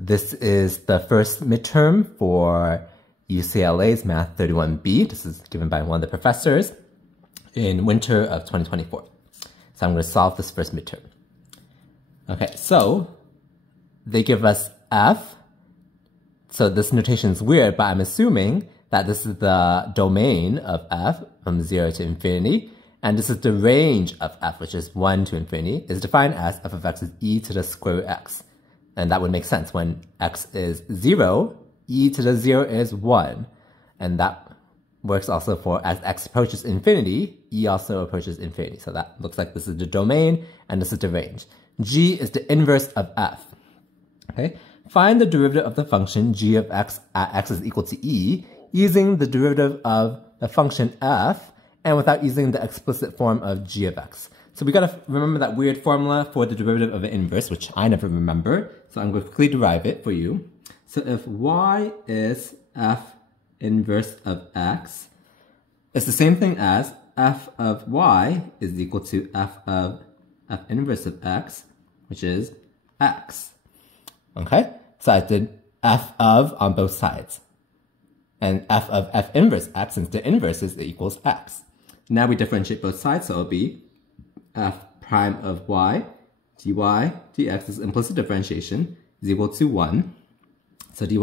This is the first midterm for UCLA's Math 31B. This is given by one of the professors in winter of 2024. So I'm going to solve this first midterm. Okay, so they give us f. So this notation is weird, but I'm assuming that this is the domain of f from 0 to infinity. And this is the range of f, which is 1 to infinity, is defined as f of x is e to the square root x. And that would make sense. When x is 0, e to the 0 is 1. And that works also for as x approaches infinity, e also approaches infinity. So that looks like this is the domain and this is the range. G is the inverse of f. Okay? Find the derivative of the function g of x at x is equal to e using the derivative of the function f and without using the explicit form of g of x. So we gotta remember that weird formula for the derivative of an inverse, which I never remember. So I'm going to quickly derive it for you. So if y is f inverse of x, it's the same thing as f of y is equal to f of f inverse of x, which is x. Okay? So I did f of on both sides. And f of f inverse x, since the inverse is equals x. Now we differentiate both sides, so it'll be f prime of y dy dx is implicit differentiation is equal to 1. So dy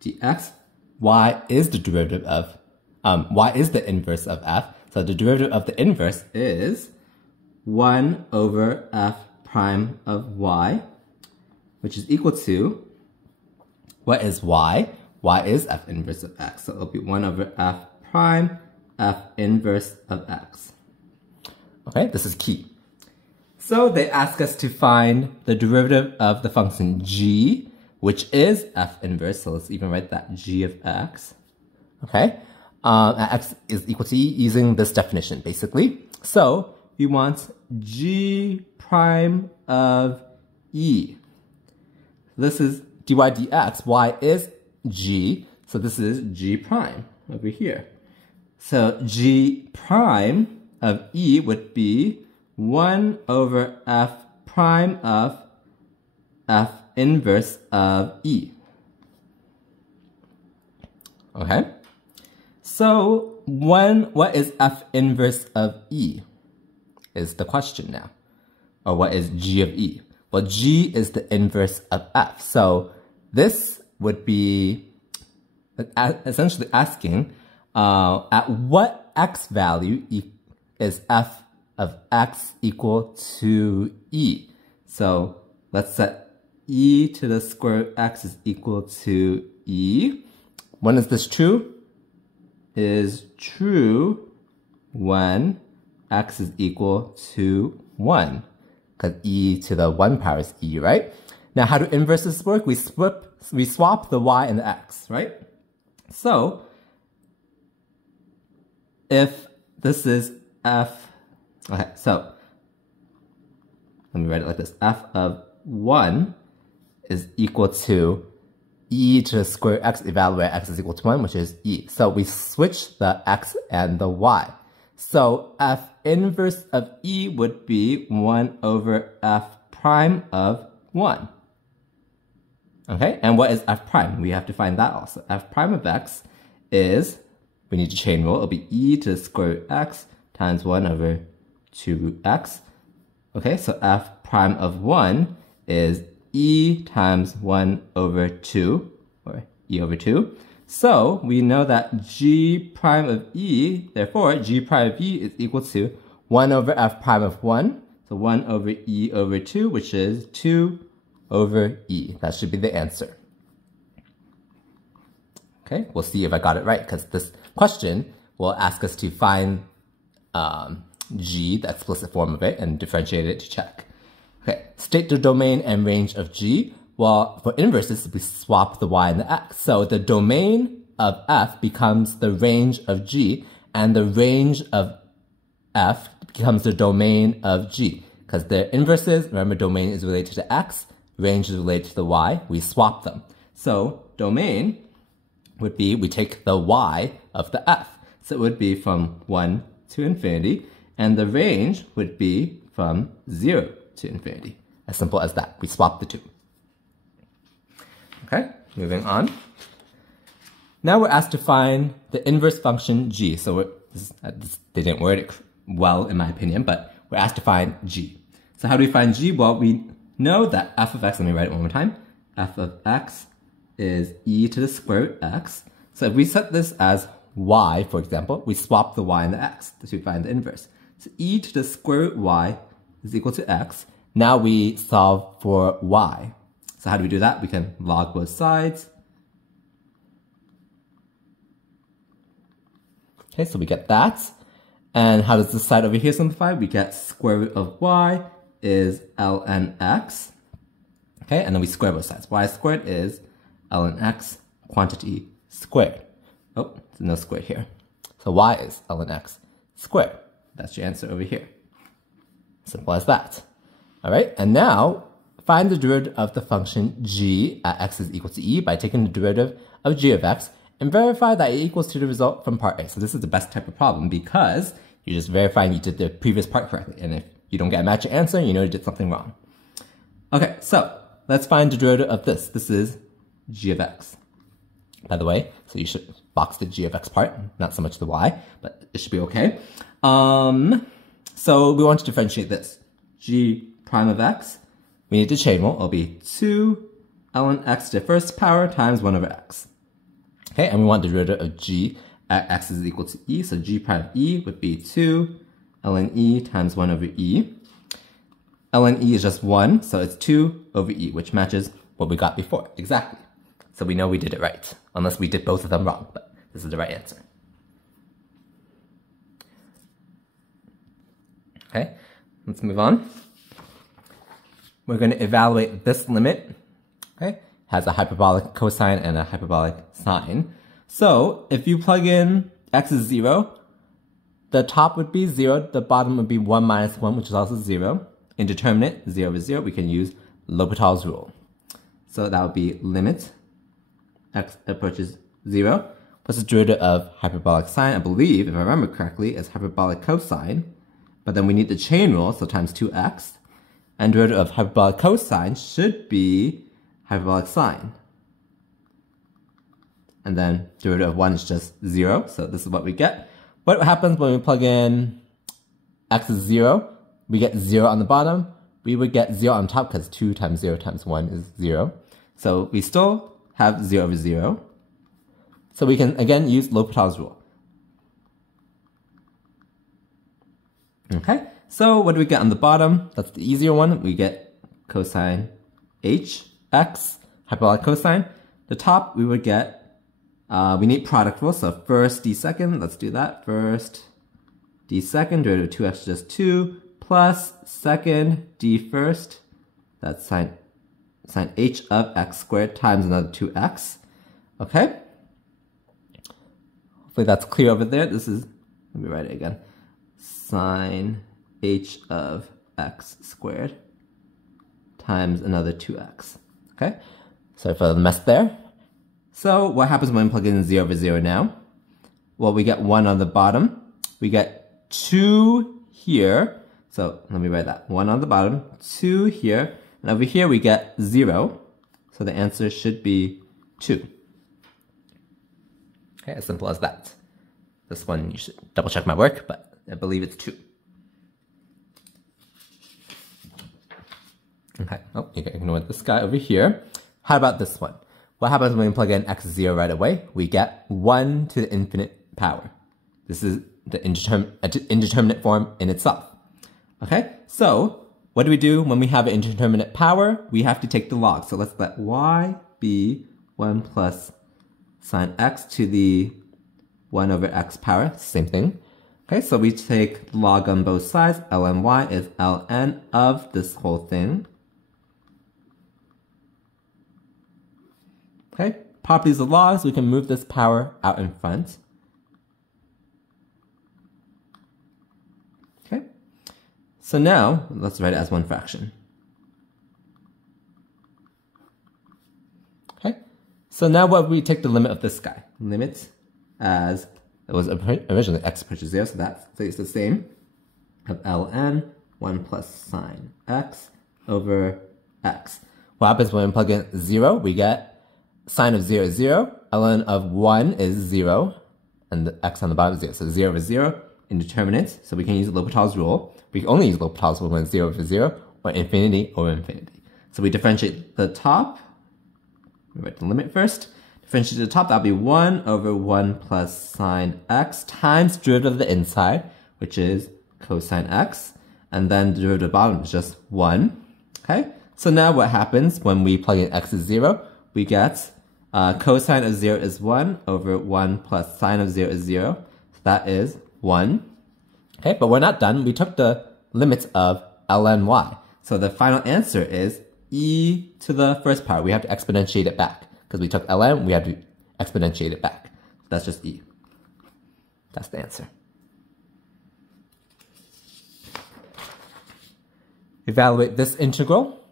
dx, y is the derivative of, y is the inverse of f. So the derivative of the inverse is 1 over f prime of y, which is equal to, what is y? Y is f inverse of x. So it'll be 1 over f prime f inverse of x. Okay, this is key. So they ask us to find the derivative of the function g, which is f inverse. So let's even write that g of x. Okay, at x is equal to e using this definition, basically. So we want g prime of e. This is dy dx. Y is g, so this is g prime over here. So g prime of e would be 1 over f prime of f inverse of e. Okay? So what is f inverse of e is the question now. Or what is g of e? Well, g is the inverse of f. So this would be essentially asking at what x value is f of x equal to e. So let's set e to the square root x is equal to e. When is this true? It is true when x is equal to 1. Because e to the 1 power is e, right? Now how do inverses work? We swap the y and the x, right? So if this is f, okay, so let me write it like this. F of 1 is equal to e to the square root x evaluate x is equal to 1, which is e. So we switch the x and the y. So f inverse of e would be 1 over f prime of 1. Okay, and what is f prime? We have to find that also. F prime of x is, we need to chain rule, it'll be e to the square root x times 1 over 2 root x. Okay, so f prime of 1 is e times 1 over 2, or e over 2. So we know that g prime of e, therefore g prime of e is equal to 1 over f prime of 1. So 1 over e over 2, which is 2 over e. That should be the answer. Okay, we'll see if I got it right, because this question will ask us to find g, the explicit form of it, and differentiate it to check. Okay, state the domain and range of g. Well, for inverses, we swap the y and the x. So the domain of f becomes the range of g, and the range of f becomes the domain of g. Because they're inverses, remember domain is related to x, range is related to the y, we swap them. So domain would be, we take the y of the f. So it would be from 1 to infinity, and the range would be from 0 to infinity. As simple as that. We swap the two. Okay, moving on. Now we're asked to find the inverse function g. So they didn't word it well, in my opinion, but we're asked to find g. So how do we find g? Well, we know that f of x, let me write it one more time. F of x is e to the square root x. So if we set this as y, for example, we swap the y and the x to find the inverse. So e to the square root y is equal to x. Now we solve for y. So how do we do that? We can log both sides. Okay, so we get that. And how does this side over here simplify? We get square root of y is ln x. Okay, and then we square both sides. Y squared is ln x quantity squared. Oh, there's no squared here. So y is ln x squared. That's your answer over here. Simple as that. All right, and now find the derivative of the function g at x is equal to e by taking the derivative of g of x and verify that it equals to the result from part A. So this is the best type of problem because you're just verifying you did the previous part correctly. And if you don't get a matching answer, you know you did something wrong. Okay, so let's find the derivative of this. This is g of x. By the way, so you should box the g of x part, not so much the y, but it should be okay. So we want to differentiate this. G prime of x, we need to chain rule. It'll be 2 ln x to the first power times 1 over x. Okay, and we want the derivative of g at x is equal to e, so g prime of e would be 2 ln e times 1 over e. Ln e is just 1, so it's 2 over e, which matches what we got before, exactly. So we know we did it right, unless we did both of them wrong, but this is the right answer. Okay, let's move on. We're going to evaluate this limit. Okay, has a hyperbolic cosine and a hyperbolic sine. So if you plug in x is 0, the top would be 0, the bottom would be 1 minus 1, which is also 0. Indeterminate, 0 is 0, we can use L'Hopital's rule. So that would be limit x approaches 0. What's the derivative of hyperbolic sine? I believe, if I remember correctly, is hyperbolic cosine. But then we need the chain rule, so times 2x. And derivative of hyperbolic cosine should be hyperbolic sine. And then derivative of 1 is just 0, so this is what we get. What happens when we plug in x is 0? We get 0 on the bottom. We would get 0 on top because 2 times 0 times 1 is 0. So we still have 0 over 0. So we can, again, use L'Hopital's rule. Okay, so what do we get on the bottom? That's the easier one. We get cosine hx, hyperbolic cosine. The top, we would get, we need product rule, so first d second, let's do that. First d second, derivative of 2x is just 2, plus second d first, that's sine h of x squared times another 2x. Okay? Hopefully that's clear over there. This is, let me write it again. Sine h of x squared times another 2x. Okay? Sorry for the mess there. So what happens when we plug in 0 over 0 now? Well, we get 1 on the bottom. We get 2 here. So let me write that. 1 on the bottom, 2 here. And over here we get 0. So the answer should be 2. Okay, as simple as that. This one, you should double check my work, but I believe it's 2. Okay, oh, you can ignore this guy over here. How about this one? What happens when we plug in x 0 right away? We get 1 to the infinite power. This is the indeterminate form in itself. Okay, so what do we do when we have an indeterminate power? We have to take the log. So let's let y be 1 plus sine x to the 1 over x power, same thing. Okay, so we take log on both sides. ln y is ln of this whole thing. Okay, properties of logs, we can move this power out in front. Okay, so now let's write it as one fraction. Okay, so now what we take the limit of this guy? Limit as it was originally x approaches 0, so that stays the same, of ln 1 plus sine x over x. What happens when we plug in 0? We get sine of 0 is 0, ln of 1 is 0, and the x on the bottom is 0. So 0 over 0, indeterminate, so we can use L'Hopital's rule. We can only use L'Hopital's rule when it's 0 over 0, or infinity over infinity. So we differentiate the top, we write the limit first. Differentiate the top, that'll be 1 over 1 plus sine x times derivative of the inside, which is cosine x, and then the derivative of the bottom is just 1. Okay? So now what happens when we plug in x is 0? We get cosine of 0 is 1 over 1 plus sine of 0 is 0. So that is 1. Okay, but we're not done. We took the limits of ln y. So the final answer is e to the first power. We have to exponentiate it back. Because we took ln, we have to exponentiate it back. So that's just e. That's the answer. Evaluate this integral.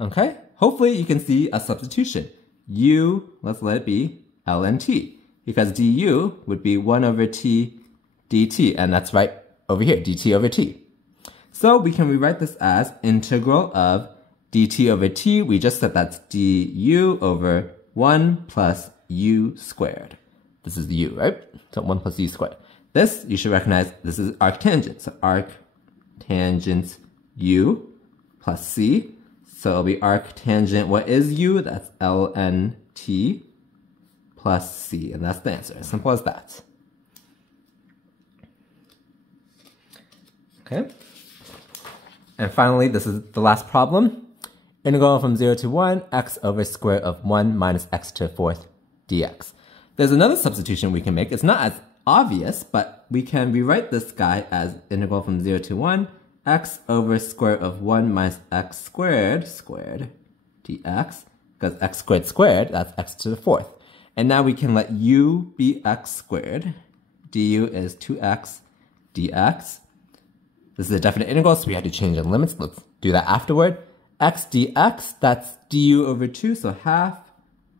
Okay, hopefully you can see a substitution. U, let's let it be ln t. Because du would be 1 over t dt, and that's right over here, dt over t. So we can rewrite this as integral of dt over t. We just said that's du over 1 plus u squared. This is the u, right? So 1 plus u squared. This, you should recognize, this is arctangent. So arctangent u plus c. So it'll be arctangent, what is u? That's ln t plus c. And that's the answer. As simple as that. Okay. And finally, this is the last problem. Integral from 0 to 1, x over square root of 1 minus x to the 4th dx. There's another substitution we can make. It's not as obvious, but we can rewrite this guy as integral from 0 to 1, x over square root of 1 minus x squared dx, because x squared squared, that's x to the 4th. And now we can let u be x squared. Du is 2x dx. This is a definite integral, so we have to change the limits. Let's do that afterward. X dx, that's du over 2, so half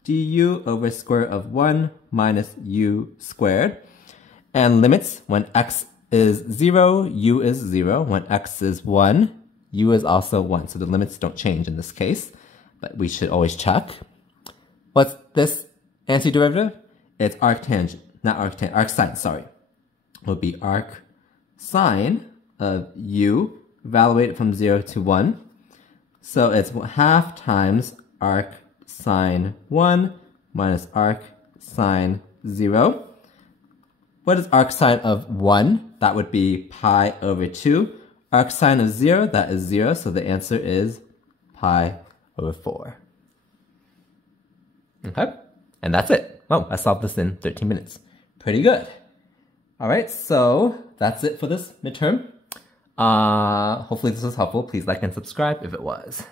du over square root of 1 minus u squared. And limits, when x is 0, u is 0. When x is 1, u is also 1. So the limits don't change in this case, but we should always check. What's this antiderivative? It's arctangent, not arctangent, arcsine, sorry. It will be arcsine of u, evaluated from 0 to 1. So it's half times arcsine 1 minus arcsine 0. What is arcsine of 1? That would be pi over 2. Arcsine of 0, that is 0, so the answer is pi over 4. Okay, and that's it. Oh, I solved this in 13 minutes. Pretty good. Alright, so that's it for this midterm. Hopefully this was helpful. Please like and subscribe if it was.